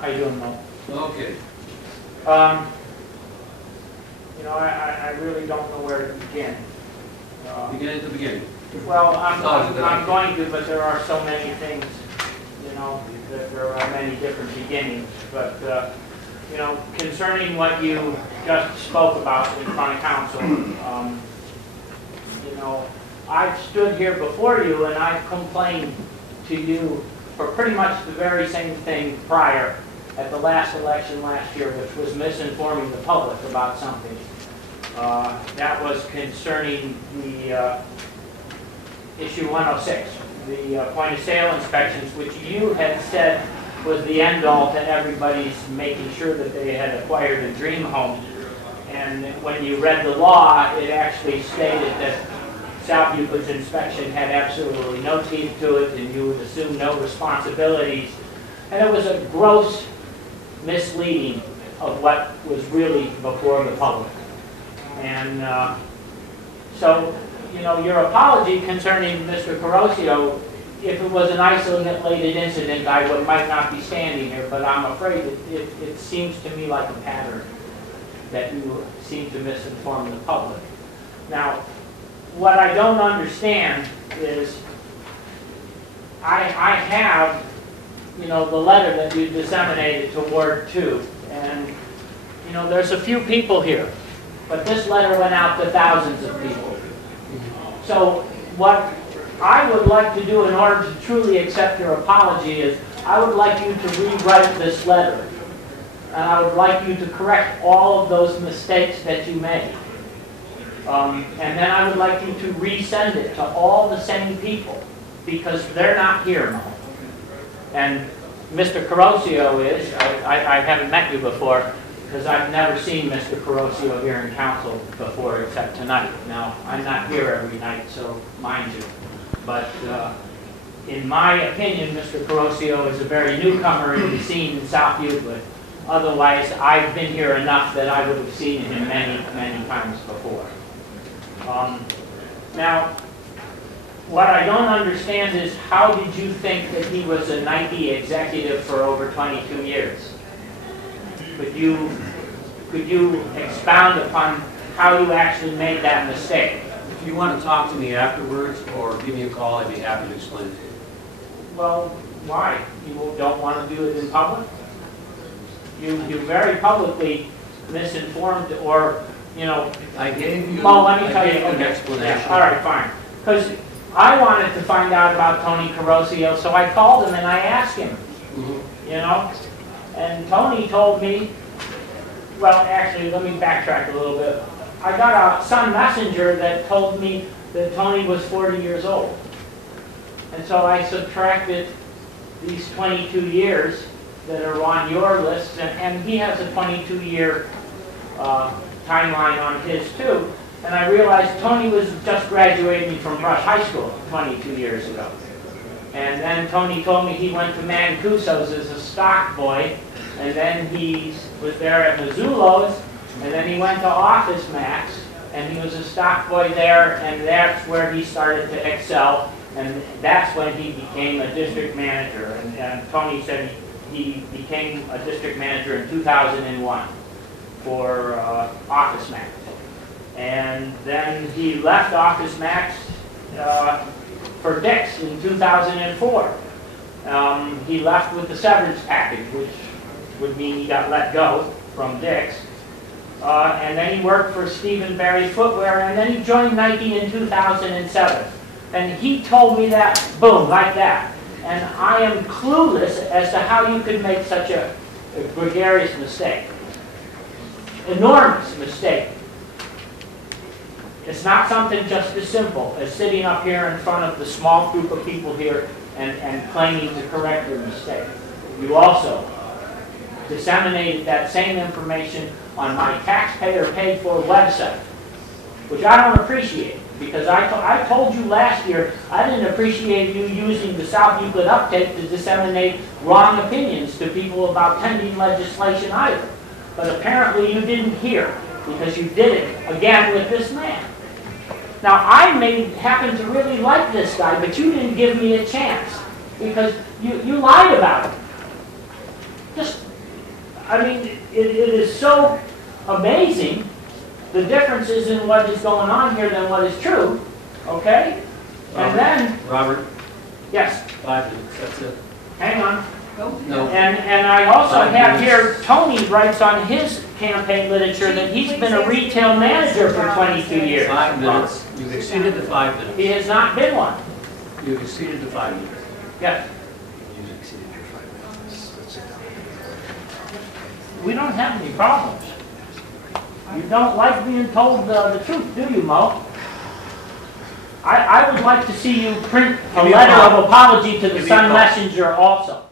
I don't know. Okay. You know, I really don't know where to begin. Begin at the beginning. Well, I'm going to, but there are so many things, you know, that there are many different beginnings. But, you know, concerning what you just spoke about in front of council, you know, I've stood here before you and I've complained to you for pretty much the very same thing prior at the last election last year, which was misinforming the public about something. That was concerning the issue 106, the point of sale inspections, which you had said was the end all to everybody's making sure that they had acquired a dream home. And when you read the law, it actually stated that South Euclid's inspection had absolutely no teeth to it, and you would assume no responsibilities. And it was a gross misleading of what was really before the public. And so, you know, your apology concerning Mr. Carosio, if it was an isolated incident, might not be standing here, but I'm afraid it seems to me like a pattern that you seem to misinform the public. Now, what I don't understand is I have, you know, the letter that you disseminated to Ward 2, and, you know, there's a few people here, but this letter went out to thousands of people. So what I would like to do in order to truly accept your apology is I would like you to rewrite this letter, and I would like you to correct all of those mistakes that you made. And then I would like you to resend it to all the same people, because they're not here now. And Mr. Carosio is, I haven't met you before, because I've never seen Mr. Carosio here in council before except tonight. Now, I'm not here every night, so mind you. But in my opinion, Mr. Carosio is a very newcomer in the scene in South Euclid. Otherwise, I've been here enough that I would have seen him many, many times before. Now, what I don't understand is how did you think that he was a Nike executive for over 22 years? Could you expound upon how you actually made that mistake? If you want to talk to me afterwards or give me a call, I'd be happy to explain it to you. Well, why? You don't want to do it in public? You very publicly misinformed, or, you know... I gave you, well, let me tell you an explanation. Yeah, all right, fine. Because I wanted to find out about Tony Carosio, so I called him and I asked him, you know? And Tony told me, well, actually, let me backtrack a little bit. I got a Sun Messenger that told me that Tony was 40 years old. And so I subtracted these 22 years that are on your list, and he has a 22-year timeline on his too. And I realized Tony was just graduating from Rush High School 22 years ago. And then Tony told me he went to Mancuso's as a stock boy, and then he was there at Missoula's, and then he went to Office Max, and he was a stock boy there, and that's where he started to excel, and that's when he became a district manager. And Tony said he became a district manager in 2001 for Office Max. And then he left Office Max for Dick's in 2004. He left with the severance package, which would mean he got let go from Dick's. And then he worked for Stephen Barry Footwear, and then he joined Nike in 2007. And he told me that, boom, like that. And I am clueless as to how you could make such a gregarious mistake. Enormous mistake. It's not something just as simple as sitting up here in front of the small group of people here and claiming to correct your mistake. You also disseminated that same information on my taxpayer-paid-for website, which I don't appreciate, because I told you last year I didn't appreciate you using the South Euclid update to disseminate wrong opinions to people about pending legislation either. But apparently you didn't hear, because you did it again with this man. Now, I may happen to really like this guy, but you didn't give me a chance, because you lied about it. Just I mean, it is so amazing, the differences in what is going on here than what is true, okay? And then, Robert, yes, 5 minutes, that's it. hang on. No. And I also 5 have minutes. here, Tony writes on his campaign literature that he's been a retail manager for 22 years. 5 minutes. You've exceeded the 5 minutes. He has not been one. You've exceeded the 5 minutes. Yes. You've exceeded your 5 minutes. Let's sit down. We don't have any problems. You don't like being told the truth, do you, Mo? I would like to see you print a Give me a letter call. of apology to the Give me a Sun call. Messenger also.